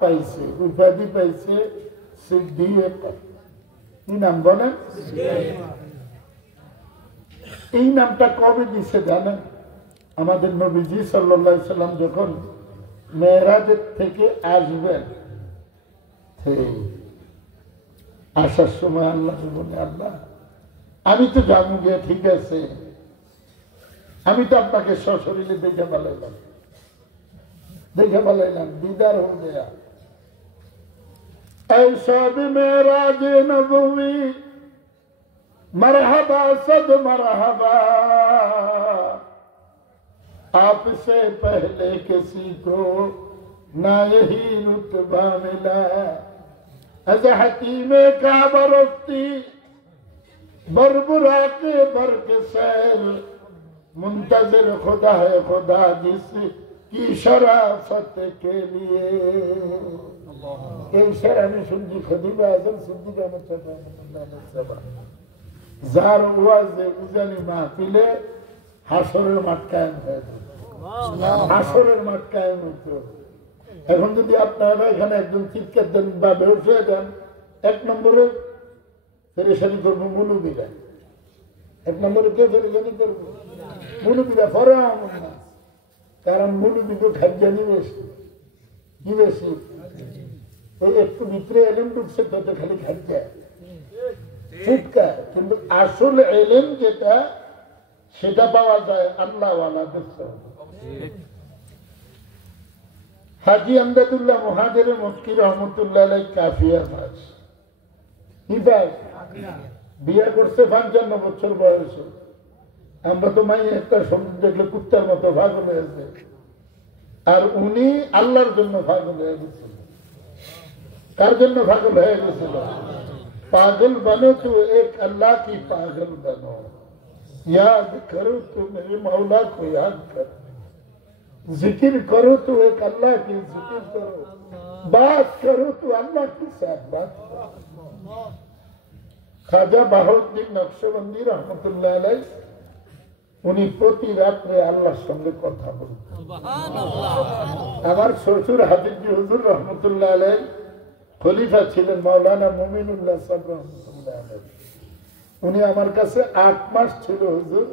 পাইছে, উপাধি পাইছে সিদ্দিক। কি নাম বলেন? এই নামটা কবে দিছে জানেন? আমাদের নবীজি সাল্লাল্লাহু আলাইহি সাল্লাম যখন মেরাজের থেকে আসবেন, আসার সময় আল্লাহ বলে, আল্লাহ আমি তো যাবো গিয়ে, ঠিক আছে, আমি তো আপনাকে সশরীরে দেখে পালাইলাম, দিদার হয়ে গেয়া। ऐसा भी मेराज नबवी मरहबा सद मरहबा, आपसे पहले किसी को ना यही रुतबा मिला। ऐसे हकीमे का बरफ्ती बरबुरा के बरक सैर, मुंतजिर खुदा है खुदा जिसकी शराफत के लिए। এই শের আমি শুনছি খতিব আজম সিদ্দিক আহমদ রহমাতুল্লাহ, যার ওয়াজে উজানি মাহফিলে হাসরের মাঠ কায়েম হয়ে যায়, হাসরের মাঠ কায়েম হতো। এখন যদি আপনারা এখানে একজন চিৎকার দেন বা বেউসে দেন, এক নম্বরে ফেরেশানি করবো মুলুবিরা। এক নম্বরে কে ফেরেশানি করবো? মুলুবিরা। ফরে আমল না, কারণ মুলুবিকে খাদ্যানি বেশি। কি বেশি? ওই একটু ভিতরে এলেম ঢুকছে তো খালি খাদ্যা ফুটকা, কিন্তু আসল এলেম যেটা সেটা পাওয়া যায় আল্লাহ ওয়ালাদের। হাজী আমদাদুল্লাহ মুহাজির মক্কি রহমতুল্লাহ আলাইহি কাফিয়া মাস বিয়ে করছে 55 বছর বয়সে। আমরা তো মাই একটা সমুদ্র দেখলে কুত্তার মতো পাগল হয়েছে, আর উনি আল্লাহর জন্য পাগল হয়ে গেছিল। কার জন্য পাগল হয়ে গেছিল? পাগল বনো তো এক আল্লাহ কি পাগল বনো, याद करो तो मेरे मौला को याद करो, जिक्र करो तो एक अल्लाह की जिक्र करो, बात करो तो अल्लाह के साथ बात करो। खाजा बाहुद्दीन नक्शबंदी रहमतुल्लाह अलैह উনি প্রতি রাত্রে আল্লাহর সঙ্গে কথা বলতেন। আমার শ্বশুর হাফিজি হুজুর রহমতুল্লাহ আলাইহ খলিফা ছিলেন মাওলানা মুমিনুল্লাহ সাহেব রহমতুল্লাহ আলাইহ। উনি আমার কাছে 8 মাস ছিল হুজুর,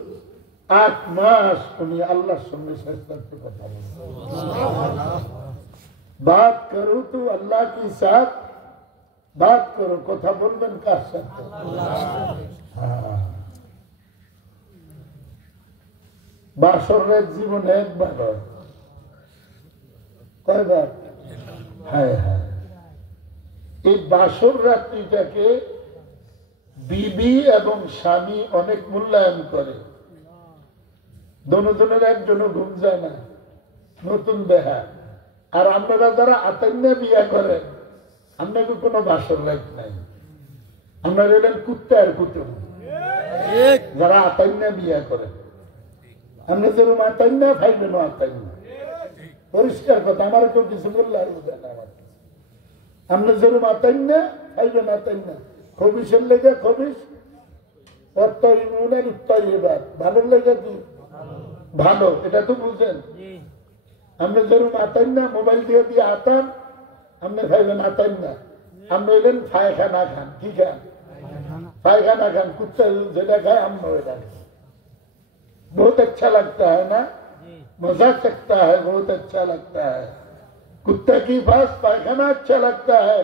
8 মাস উনি আল্লাহর সঙ্গে সাথে কথা বলতেন। বাত করো তো আল্লাহ কি সাথ বাত করো, কথা বলবেন কার সাথে? বাসর রাত জীবনে একবার হয়, কয়বার? হ্যাঁ হ্যাঁ। এই বাসর রাত্রিটাকে বিবি এবং স্বামী অনেক মূল্যায়ন করে। দোনোজনের একজনও ঘুম যায় না, নতুন দেহা। আর আপনারা যারা আতাইনা বিয়া করেন, আপনাকে কোনো বাসর রাত নাই, আপনারা এলেন কুত্তা আর কুতুব। যারা আতাইনা বিয়া করেন, আমরা যেরকম আতাইনা ফাইবেন আতাইনা, পরিষ্কার কথা। আমার তো কিছু বললে আর বুঝে না। আমরা যেরকম আতাইনা ফাইবেন আতাইনা, খবিসের লেগে খবিস, ভালোর লেগে কি ভালো, এটা তো বুঝেন। আমরা যেরকম আতাইনা মোবাইল দিয়ে দিয়ে আতান, আপনি খাইবেন আতাইনা। আপনি এলেন পায়খানা খান। কি খান? পায়খানা খান। কুত্তা যেটা খায় আমরা ওইটা बहुत अच्छा लगता है ना, मजा सकता है, बहुत अच्छा लगता है। कुत्ते के पास पायखाना अच्छा लगता है,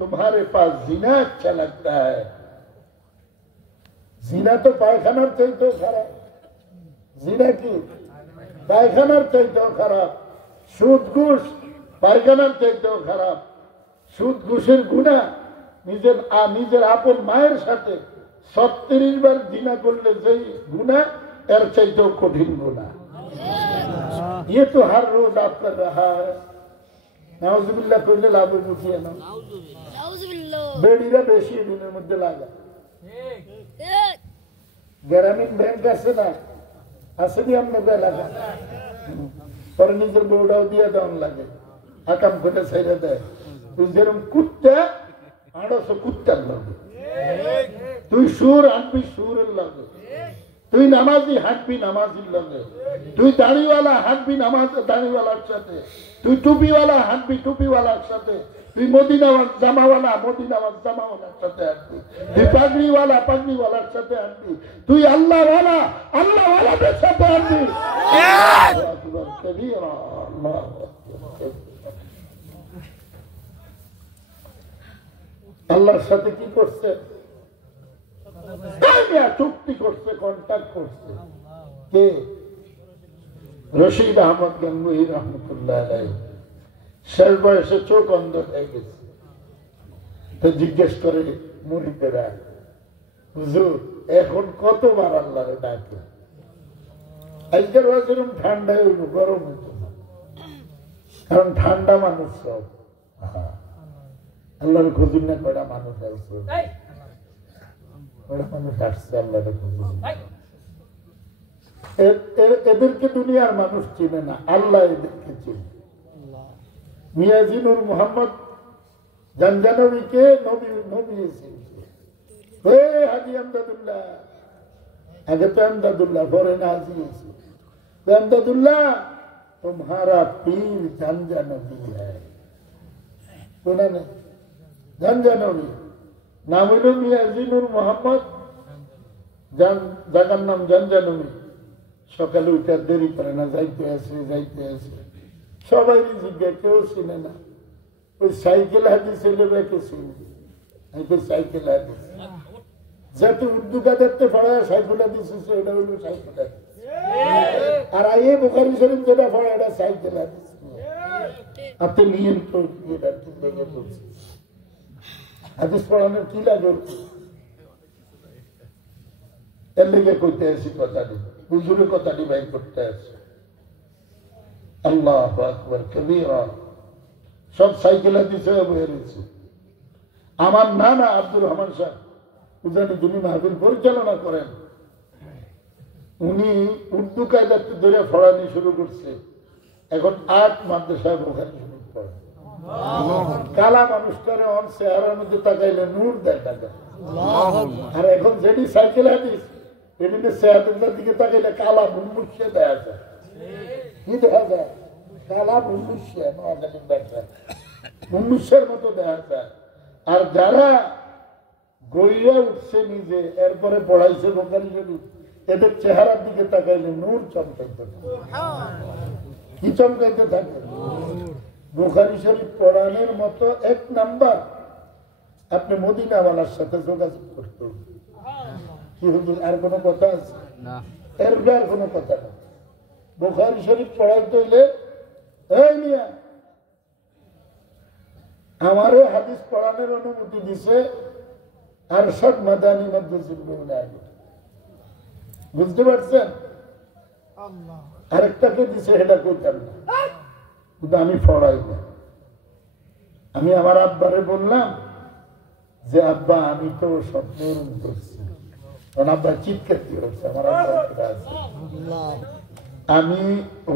तुम्हारे पास जीना अच्छा लगता है। जीना तो पायखाना चाहिए खराब, जीना की पायखाना चाहिए खराब, सूद घुष पायखाना चाहिए खराब। सूद घुষের গুনাহ নিজের আপন মায়ের সাথে 37 বার জিনা করলে যেই গুনাহ, এর চাইতেও কঠিন গুনাহ। ये तो हर रोज आप कर रहा है। नाउजुबिल्लाह করলে লাভ উঠিয়ে নাও। বেড়িরা বেশি দিনের মধ্যে লাগা। গ্রামীণ ব্যাংক আছে না, আসেনি আপনাদের এলাকা, পরে নিজের বউটাও দিয়ে দেওয়ান লাগে, আকাম করে ছেড়ে দেয়। তুই যেরকম কুত্তা, 800 কুত্তার লাগে, তুই সুর আনবি সুরের লাগে। তুই নামাজি হাঁটবি নামাজির লগে, তুই দাড়িওয়ালা হাঁটবি দাড়িওয়ালার সাথে, তুই টুপিওয়ালা হাঁটবি টুপিওয়ালার সাথে, তুই মদিনাওয়ালা জামাওয়ালার সাথে হাঁটবি, তুই পাগড়িওয়ালার সাথে হাঁটবি, তুই আল্লাহওয়ালাদের সাথে হাঁটবি। আল্লাহর সাথে কি করছে? চুক্তি করছে, কন্ট্যাক্ট করছে। কে? রশিদ আহমদ গঙ্গুহি রহমতুল্লাহ আলাইহি। শেষ বয়সে চোখ অন্ধ হয়ে গেছে। তো জিজ্ঞেস করে মুরিদেরা, হুজুর এখন কতবার আল্লাহরে ডাকে? আজকের বছরম ঠান্ডা হইব, গরম হইত না, কারণ ঠান্ডা মানুষ সব। আল্লাহর খুঁজুন না কয়টা মানুষ আসছে, মানুষ আসছে আল্লাহরে খুঁজুন। এদেরকে দুনিয়ার মানুষ চিনে না, আল্লাহ এদেরকে চিনে। মিয়াজিনুর মোহাম্মদ জানজানবীকে নবী হাজি আমদাদুল্লাহ, আগে তো আমদাদুল্লাহ, পরে নাজি হয়েছে আমদাদুল্লাহ, तुम्हारा पीर জানজানবী है। শোনা নেই? জানজানবী নাম হইল মিয়াজিনুর মোহাম্মদ, জায়গার নাম জানজানবী। সকালে উঠে দেরি করে না, যাইতে আসে সবাই জিজ্ঞাসা, কেউ চিনে না। ওই সাইকেল হাদিস হইলে কে চিনি, সাইকেল হাদিস যাতে উর্দু কাদারতে পড়া সাইকেল হাদিস হচ্ছে, এটা হইল সাইকেল হাদিস। আর আইয়ে বুখারী শরীফ যেটা পড়া, এটা সাইকেল হাদিস। আপনি নিয়েন তো হাদিস পড়ানোর কি লাগে? এর লেগে কইতে আসি কথাটি, হুজুরের কথাটি ভাই করতে আসি। আল্লাহু আকবার কবীরা। সব সাইকেল হাদিস হয়ে বয়ে রয়েছে। আমার নানা আব্দুর রহমান সাহেব উজানি যিনি মাহফিল পরিচালনা করেন, উনি উর্দু কায়দাতে ধরে পড়ানি শুরু করছে। এখন 8 মাদ্রাসায় বুখারী শরীফ পড়ে। কালা মানুষটারে অন চেহারার মধ্যে তাকাইলে নূর দেখা। আর এখন যেটি সাইকেল হাদিস, এটিতে চেহারার দিকে তাকাইলে কালা মুমুষে দেখা যায়। কি দেখা যায়? কালা মুমুষে, নোয়াখালীর ব্যবসা মুমুষের মতো দেখা যায়। আর যারা গইয়া উঠছে নিজে, এরপরে পড়াইছে বুখারী শরীফ, এদের চেহারার দিকে তাকাইলে নূর চমকাইতে থাকে। কি চমকাইতে থাকে? বুখারী শরীফ পড়ানোর মতো 1 নাম্বার আপনি মদিনাওয়ালার সাথে যোগাযোগ করতে হবে। কি হুজুর আর কোনো কথা আছে? এর আর কোনো কথা না। বুখারী শরীফ পড়াইতে হইলে, এই মিয়া আমারে হাদিস পড়ানোর অনুমতি দিছে আরশাদ মাদানী মাদ্রাসা। বুঝতে পারছেন? আরেকটাকে দিছে, এটা করতাম না, কিন্তু আমি পড়াই না। আমি আমার আব্বারে বললাম যে আব্বা আমি তো স্বপ্নের করছি, কারণ আব্বা চিৎকার করছে আমার আব্বা। আমি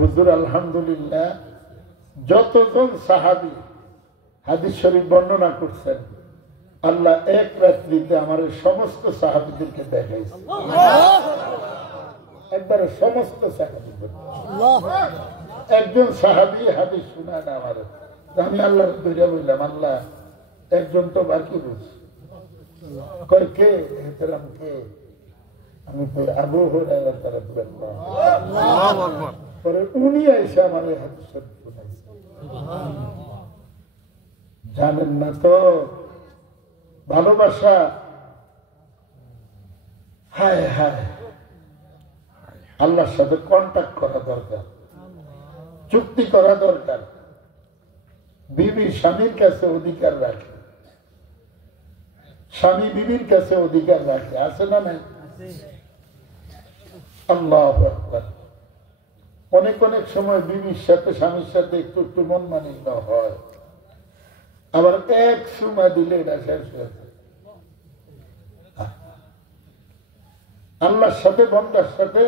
হুজুর আলহামদুলিল্লাহ যতজন সাহাবী হাদিস শরীফ বর্ণনা করছেন, আল্লাহ এক রাত্রিতে আমার সমস্ত সাহাবীদেরকে দেখাইছে, একবারে সমস্ত সাহাবীদের। একজন সাহাবী হাদিস শুনান আমার, আমি আল্লাহর দইরা বললাম, আল্লাহ একজন তো বাকি রয়েছে। কয় কে? এতরাম কে? আমি কই আবু হুরায়রা রাদিয়াল্লাহু। পরে উনি এসে আমার হাদিস শরীফ শুনাইছে। জানেন না তো ভালোবাসা, হায় হায়, আল্লাহর সাথে কন্ট্যাক্ট করা দরকার, চুক্তি করা দরকার। বিবি স্বামীর কাছে অধিকার রাখে, স্বামী বিবির কাছে অধিকার রাখে, আছে না নাই? আল্লাহু আকবার। অনেক অনেক সময় বিবির সাথে স্বামীর সাথে একটু একটু মন মানিন্য হয়, আবার এক সুমা দিলে এটা শেষ হয়ে যায়। আল্লাহর সাথে বন্দার সাথে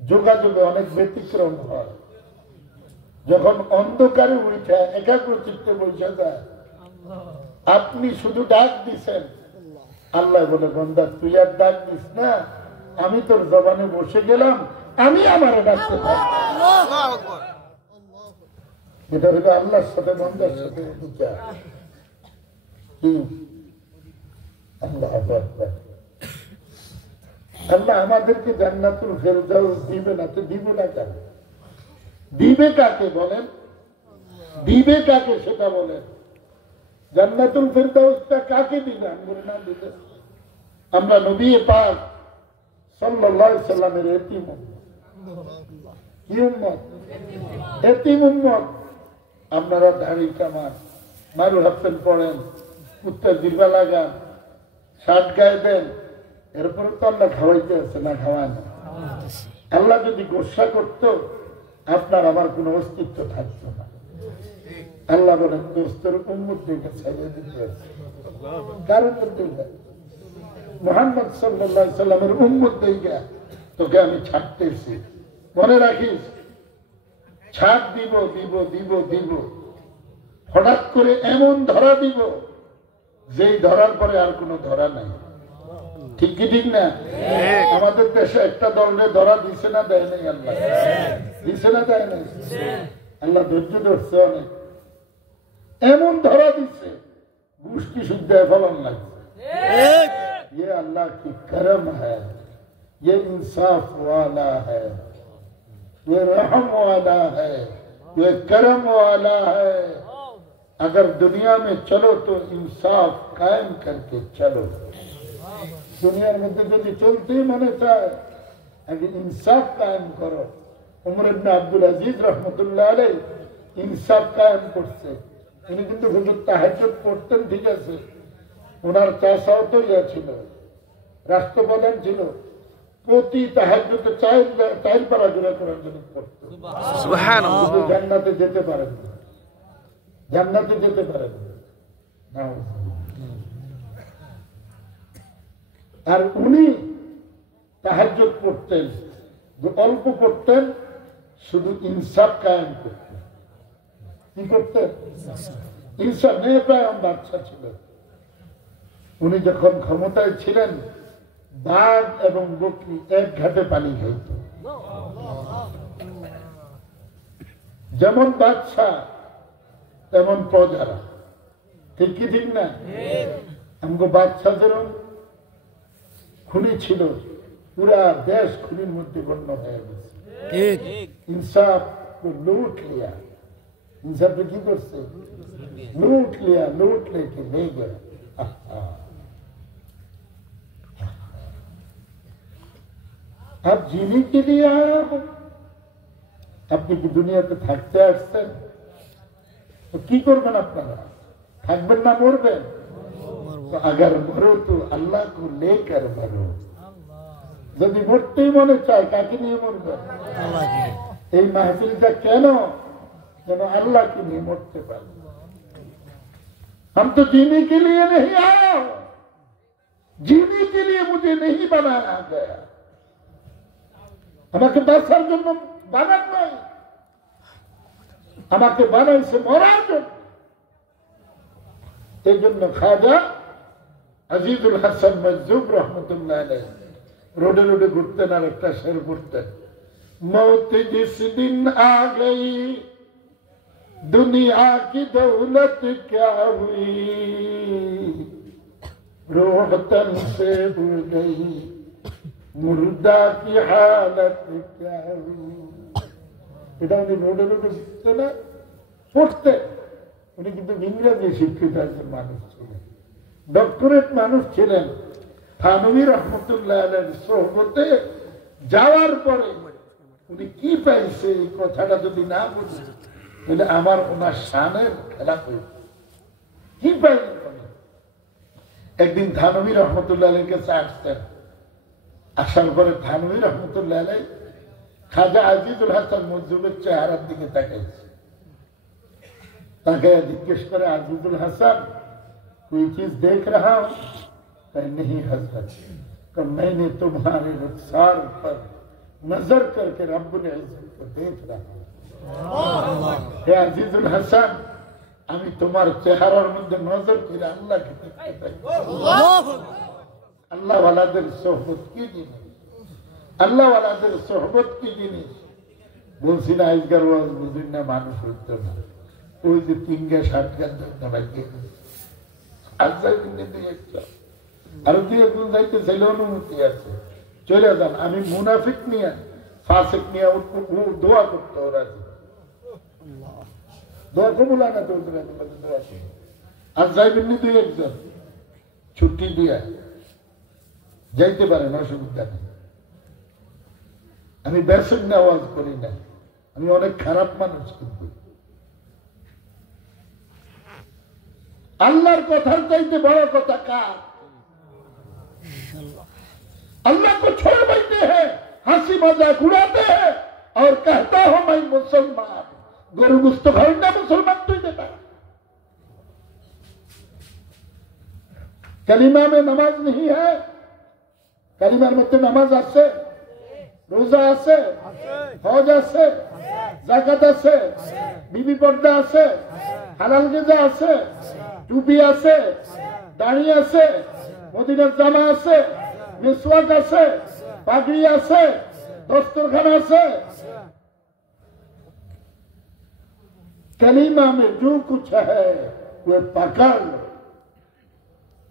যোগাযোগে অনেক ব্যতিক্রম হয়। যখন অন্ধকারে উঠে একাগ্র চিত্তে বসে যায়, আপনি শুধু ডাক দিছেন, আল্লাহ বলে বন্দা তুই আর ডাক দিস না, আমি তোর জবানে বসে গেলাম, আমি আমার ডাকতে পারি। এটা হলো আল্লাহর সাথে বন্দার সাথে বিচার। আল্লাহ আল্লাহ আমাদেরকে জান্নাতুল ফেরদাউস দিবে না তো দিব না কেন? দিবে কাকে বলেন? দিবে কাকে সেটা বলেন। জান্নাতুল ফেরদাউসটা কাকে দিবে? না দিবে আমরা নবী পাক সাল্লাল্লাহু আলাইহি সাল্লামের এতিম উম্মত। কি উম্মত? এতিম উম্মত। আপনারা দাড়ি কামান, মারু হাফেন পড়েন, উত্তর দিবা লাগান, শার্ট গায়ে দেন, এরপরে তো আল্লাহ খাওয়াইতে আছে না? খাওয়ায় না। আল্লাহ যদি গোসা করতো আপনার আমার কোন অস্তিত্ব থাকতো না। আল্লাহ বলেন দোস্তের উম্মত দিকে ছেড়ে দিতে আছে। কার উম্মত দিকে? মুহাম্মদ সাল্লাল্লাহু আলাইহি সাল্লামের উম্মত দিকে তোকে আমি ছাড়তেছি। মনে রাখিস, ছাড় দিব দিব দিব দিব, হঠাৎ করে এমন ধরা দিব যেই ধরার পরে আর কোনো ধরা নাই। ঠিক কি ঠিক না? আমাদের দেশে একটা দলের ধরা দিছে না দেয় নাই? আল্লাহ দিছে না দেয় নাই? আল্লাহ ধৈর্য ধরছে অনেক, এমন ধরা দিচ্ছে গোষ্ঠী শুদ্ধ ফলন লাগছে। ये अल्लाह की करम है, ये इंसाफ वाला है, ये रहम वाला है, ये करम वाला है। अगर दुनिया में चलो तो इंसाफ कायम करके चलो। दुनियार मध्य जो चलते मन चाहे आगे इंसाफ कायम करो। उमर इब्न अब्दुल अजीज रहमतुल्लाह अलैह इंसाफ कायम करते। उन्हें किन्तु हुजूर ताहाज्जुद पढ़तेन ठीक আছে, ওনার চাচাও তো ইয়া ছিল, রাষ্ট্রপ্রধান ছিল, প্রতি তাহাজ্জুদে চার পারা জোড়া করার জন্য পড়তো। সুবহানাল্লাহ। জান্নাতে যেতে পারেন না, জান্নাতে যেতে পারেন না। আর উনি তাহাজ্জুদ পড়তেন, অল্প পড়তেন, শুধু ইনসাফ কায়েম করতেন। কি করতেন? ইনসাফ। নেতাম বাদশা ছিলেন। উনি যখন ক্ষমতায় ছিলেন বাঘ এবং বকরি এক ঘাটে পানি খাইত। যেমন বাদশাহ তেমন প্রজারা। ঠিক কি ঠিক না? আমগো বাদশাহ যেরকম খুনি ছিল, পুরা দেশ খুনির মধ্যে গণ্য হয়ে গেছে। ইনসাফ লুট লিয়া, ইনসাফ কি করছে? লুট লিয়া, লুট লেকে ले गया। आप जीने के लिए आया हो, আপনি কি দুনিয়াতে থাকতে আসছেন? তো কি করবেন আপনারা? থাকবেন না মরবেন? তো अगर मरो तो अल्लाह को लेकर मरो। যদি মরতেই মনে চায় কাকে নিয়ে মরবেন? এই মাহফিলটা কেন? যেন আল্লাহকে নিয়ে মরতে পারে। हम तो जीने के लिए नहीं आया, जीने के लिए मुझे नहीं बनाया गया। আমাকে বাঁচার জন্য বানান নাই, আমাকে বানাইছে মরার জন্য। এই জন্য খাজা আজিজুল হাসান মজজুব রহমতুল্লাহ আলাইহি রোডে রোডে ঘুরতেন আর একটা শের পড়তেন, मौत जिस दिन आ गई दुनिया की दौलत क्या हुई, रूह तन से उड़ गई मुर्दा की हालत क्या हुई। এটা উনি রোডে রোডে ঘুরতেন না পড়তেন। উনি কিন্তু ইংরেজি শিক্ষিত একজন মানুষ ছিলেন, ডক্টরেট মানুষ ছিলেন। থানভী রহমতুল্লাহ আলাইহির সোহবতে যাওয়ার পরে উনি কি পাইছে এই কথাটা যদি না বুঝে তাহলে আমার ওনার শানের খেলা হয়ে কি পাইলেন। একদিন থানভী রহমতুল্লাহ আলাইহির কাছে আসতেন। আসার পরে থানভী রহমতুল্লাহ আলাইহি খাজা আজিজুল হাসান মজজুবের চেহারার দিকে তাকাইছে। তাকে জিজ্ঞেস করে, আজিজুল হাসান कोई चीज देख रहा हूं? नहीं हजरत, मैंने तुम्हारे रुखसार पर नजर करके रब्बुल इज्जत को देख रहा हूं। हे আজিজুল হাসান, আমি তোমার চেহারার মধ্যে নজর করে আল্লাহকে দেখতে পাই। আল্লাহ ওয়ালাদের সোহবত কি জিনিস? আল্লাহওয়ালাদের সোহবত কি জিনিস বলছি না, আজকাল ওয়াজ বুঝুন না, মানুষ হইতো না। ওই যে 3 গে 7 গান আর 2-1 যাইতে চাইলে অনুমতি আছে, চলে যান। আমি মুনাফিক নিয়ে ফাসিক নিয়ে দোয়া করতে ওরা দোয়া কবুল আনা তো দোয়া আর যাইবেন নি 2-1 জন ছুটি দিয়া যাইতে পারেন, অসুবিধা নেই। আমি বেসন আওয়াজ করি না, আমি অনেক খারাপ মানুষ। কিন্তু আল্লাহর কথার চাইতে বড় কথা কার? अल्लाह को छोड़ बैठे हैं, हंसी मजाक उड़ाते हैं और कहता हूं मैं मुसलमान। गोरु गुस्त ना मुसलमान तु बेटा। कलीमा में नमाज नहीं है, कलीमार मध्य नमाज आसे, रोजा आसे, हज आसे, जाकात आसे, बीबी पर्दा आसे, हालाल गेजा आसे, टुपी आसे, दाढ़ी आसे, मदिनार जामा आसे, मिसवाक आसे, पागड़ी आसे, दस्तरखान आसे। कलीमा में जो कुछ है वो पकड़ लो।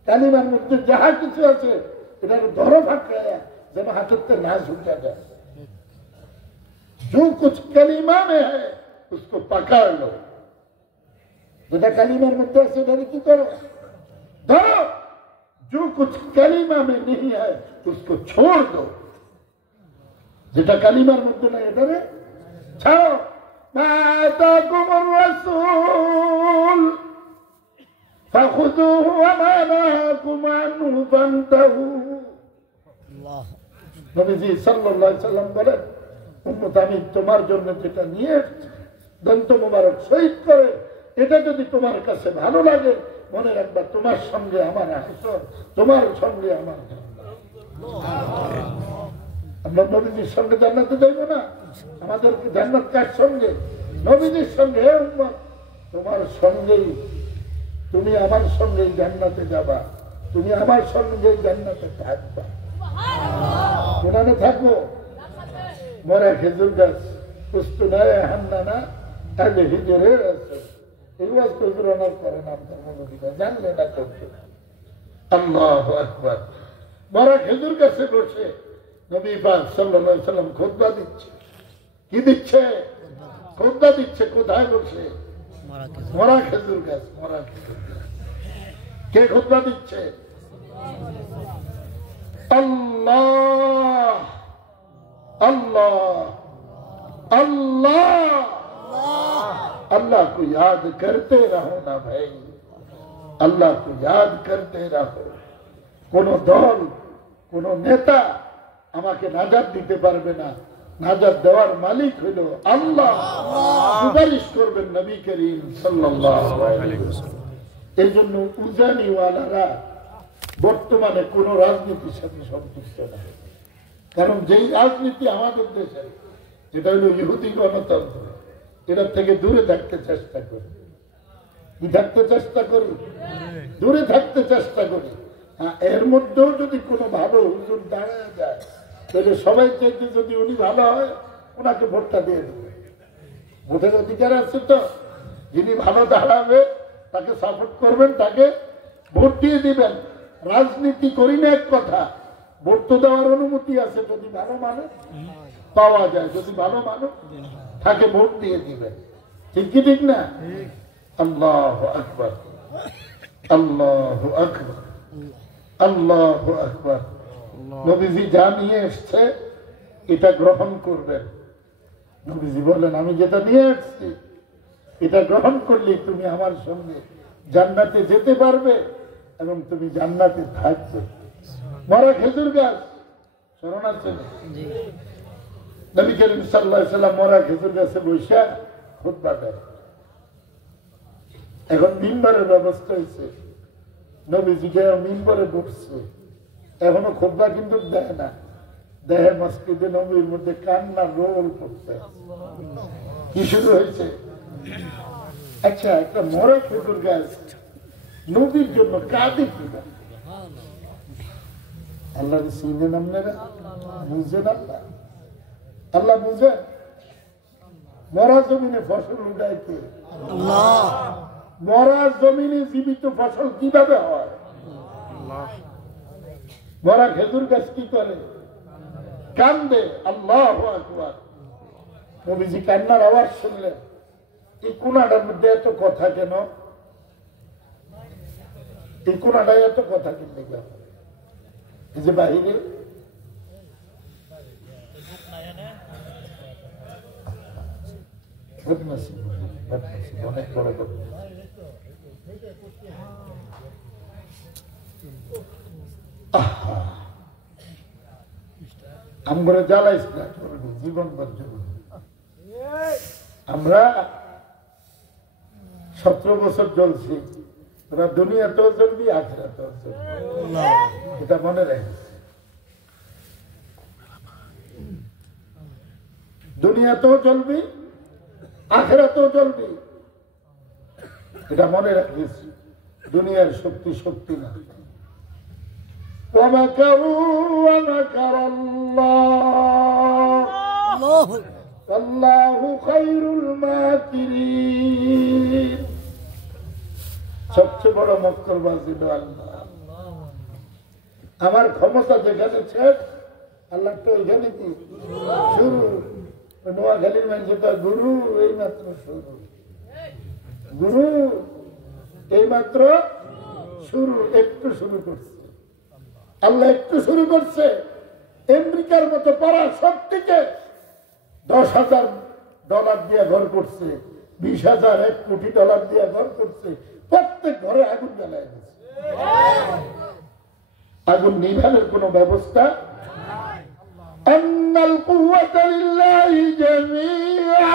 कलीमार मध्य जहां किसी आसे इधर धरो फाकड़ा जब हाथों ना झुका जाए। जो कुछ कलीमा में है उसको पकड़ लो। जेटा कलीमार मध्य आसे इधर की करो, धरो। जो कुछ कलीमा में नहीं है उसको छोड़ दो। जेटा कलीमार मध्य नहीं इधर छाओ। माताकुमुर रसूल فخذوه وما نهاكم عنه فانتهوا। নবীজি সাল্লাল্লাহু আলাইহি সাল্লাম বলেন, উম্মত আমি তোমার জন্য যেটা নিয়ে দন্ত মোবারক শহীদ করে, এটা যদি তোমার কাছে ভালো লাগে মনে রাখবা তোমার সঙ্গে আমার হাসর, তোমার সঙ্গে আমার আমরা নবীজির সঙ্গে জান্নাতে যাইব না? আমাদের জান্নাত কার সঙ্গে? নবীজির সঙ্গে। হে উম্মত তোমার সঙ্গেই, তুমি আমার সঙ্গে জান্নাতে যাবা, তুমি আমার সঙ্গে জান্নাতে থাকবা। কোনানে থাকবো? মরা খেজুর গাছ পুস্তুনায় হান্নানা আগে হিজরে আছে। এই ওয়াজ তো জোরানোর করেন আপনার মনোদিকা জানলে না করতে। আল্লাহু আকবার। মরা খেজুর গাছে বসে নবী পাক সাল্লাল্লাহু আলাইহি সাল্লাম খুতবা দিচ্ছে। কি দিচ্ছে? খুতবা দিচ্ছে। কোথায় বসে? মরা খেজুর গাছ। মরা খেজুর গাছ। কে খুতবা দিচ্ছে? अल्लाह अल्लाह अल्लाह। अल्लाह को याद करते रहो ना भाई, अल्लाह को याद करते रहो। कोनो दल कोनो नेता আমাকে নাজাত দিতে পারবে না। নাজাত দেওয়ার মালিক হইল আল্লাহ। সুপারিশ করবেন নবী করিম সাল্লাল্লাহু আলাইহি ওয়াসাল্লাম। এই জন্য উজানিওয়ালারা বর্তমানে কোন রাজনীতির সাথে সম্পৃক্ত না। কারণ যেই রাজনীতি আমাদের দেশে, যেটা হলো ইহুদি গণতন্ত্র, এটার থেকে দূরে থাকতে চেষ্টা করি। কি থাকতে চেষ্টা করি? দূরে থাকতে চেষ্টা করি। এর মধ্যেও যদি কোনো ভালো হুজুর দাঁড়ায় যায় তাহলে সবাই চাইতে যদি উনি ভালো হয় ওনাকে ভোটটা দিয়ে দেবে। ভোটের অধিকার আছে তো, যিনি ভালো দাঁড়াবে তাকে সাপোর্ট করবেন, তাকে ভোট দিয়ে দিবেন। রাজনীতি করি না এক কথা, ভোট তো দেওয়ার অনুমতি আছে। যদি ভালো মানুষ পাওয়া যায়, যদি ভালো মানুষ থাকে ভোট দিয়ে দিবেন। ঠিক কি ঠিক না? আল্লাহু আকবার আল্লাহু আকবার আল্লাহু আকবার। নবীজি যা নিয়ে এসছে এটা গ্রহণ করবেন। নবীজি বললেন আমি যেটা নিয়ে এসছি এটা গ্রহণ করলে তুমি আমার সঙ্গে জান্নাতে যেতে পারবে এবং তুমি জান্নাতে থাকবে। মরা খেজুর গাছ স্মরণ আছে? নবী করিম সাল্লাল্লাহু আলাইহি সাল্লাম মরা খেজুর গাছে বসে খুতবা দেন। এখন মিম্বরের ব্যবস্থা হয়েছে, নবীজিকে মিম্বরে বসছে। এখনো খুতবা কিন্তু দেয় না, দেহে মসজিদে নবীর মধ্যে কান্না রোল করতে। কি শুরু হয়েছে? আচ্ছা, একটা মরা খেজুর গাছ নবীর জন্য কাঁদে কিনা? আল্লাহ চিনেন আপনারা? বুঝছেন আল্লাহ? আল্লাহ বুঝেন? মরা জমিনে ফসল উঠায় কে? মরা জমিনে জীবিত ফসল কিভাবে হয়? মরা খেজুর গাছ কি করে? কান্দে। আল্লাহু আকবার। নবীজি কান্নার আওয়াজ শুনলেন। এই কোনাটার মধ্যে এত কথা কেন? এই কোনাটায় এত কথা কিনতে কেন? এই যে বাহিরে অনেক বড় আমরা জ্বালাইস না জীবন আমরা 17 বছর জ্বলছি। ওরা দুনিয়াতেও জ্বলবি, আখিরাতেও জ্বলবি, এটা মনে রাখিস। দুনিয়াতেও জ্বলবি, আখিরাতেও জ্বলবি, এটা মনে রাখিস। দুনিয়ার শক্তি শক্তি না। ومكروا ومكر الله والله خير الماكرين। সবচেয়ে বড় মক্করবাজি আল্লাহ। আমার ক্ষমতা যেখানে শেষ, আল্লাহ তো এখানে কি শুরু। নোয়াখালীর মানুষ গুরু এই মাত্র শুরু, গুরু এই মাত্র শুরু, একটু শুরু করছে আল্লাহ, একটু শুরু করছে। আমেরিকার মতো পাড়া শক্তিকে $10,000 দিয়ে ঘর করছে, 20,000 $1 কোটি দিয়ে ঘর করছে। প্রত্যেক ঘরে আগুন জ্বালায় গেছে। আগুন নিভানোর কোন ব্যবস্থা? আন্নাল কুওয়াতা লিল্লাহি জামিআ।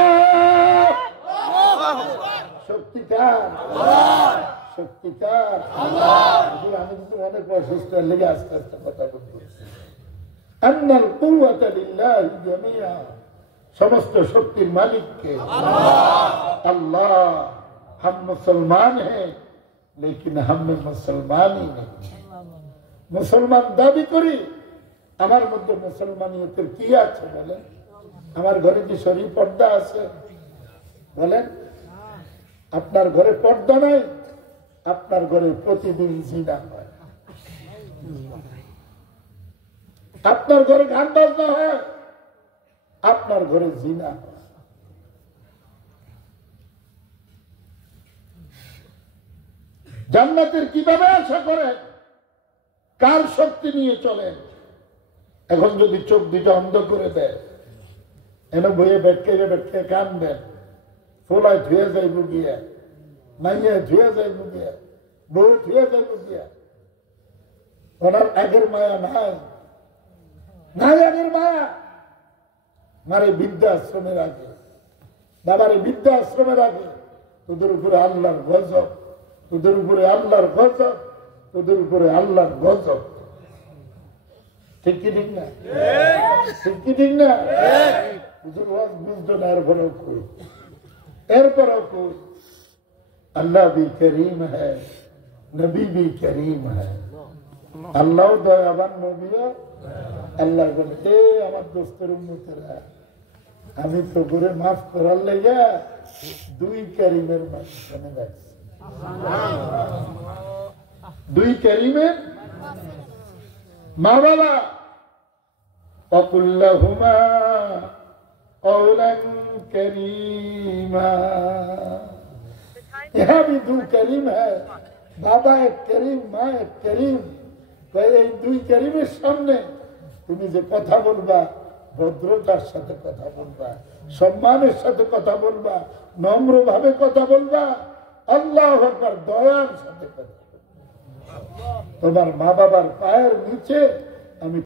শক্তি কার? শক্তি কার? আমি কিন্তু অনেক অসুস্থ লেগে আস্তে আস্তে কথা বলছি। আন্নাল কুওয়াতা লিল্লাহি জামিআ। সমস্ত শক্তির মালিক কে? আল্লাহ। हम मुसलमान हैं लेकिन हम में मुसलमान ही नहीं। মুসলমান দাবি করি, আমার মধ্যে মুসলমানিয়তের কি আছে বলেন? আমার ঘরে কি শরীর পর্দা আছে বলেন? আপনার ঘরে পর্দা নাই, আপনার ঘরে প্রতিদিন জিনা হয়। আপনার ঘরে গান বাজনা হয়, আপনার ঘরে জিনা হয়। জান্নাতের কিভাবে আশা করেন? কার শক্তি নিয়ে চলেন? এখন যদি চোখ দুটো অন্ধ করে দেয়, এনে বইয়ে বেটকে কান দেন, ফোলায় ধুয়ে যায় বুগিয়া, মাইয়া ধুয়ে যায় বুগিয়া, বউ ধুয়ে যায় বুগিয়া, ওনার আগের মায়া নাই, নাই আগের মায়া। মারে বৃদ্ধাশ্রমের আগে, বাবারে বৃদ্ধাশ্রমের আগে, তোদের উপরে আল্লাহর গজব, তোদের উপরে আল্লাহর গজব, তোদের উপরে আল্লাহর গজব। ঠিক কি ঠিক না? ঠিক কি ঠিক না? বুঝতো না, এরপরেও কই, এরপরেও কই আল্লাহ भी करीम है, नबी भी करीम है। আল্লাহ দয়াবান, নবীও আল্লাহ বলতে আমার দোস্তের উম্মতেরা, আমি তো করে মাফ করার লেগে 2 কারিমের মাঝখানে রাখছি। 2 কারিমের মা বাবা। অকুল্লাহুমা কওলান কারীমা। यहाँ भी 2 करीम है, बाबा एक करीम, माँ एक करीम। এই 2 করিমের সামনে তুমি যে কথা বলবা, ভদ্রতার সাথে কথা বলবা, সম্মানের সাথে কথা বলবা, নম্র ভাবে কথা বলবা, আল্লাহু আকবার, দয়ার সাথে কথা বলবা। তোমার মা বাবার পায়ের নিচে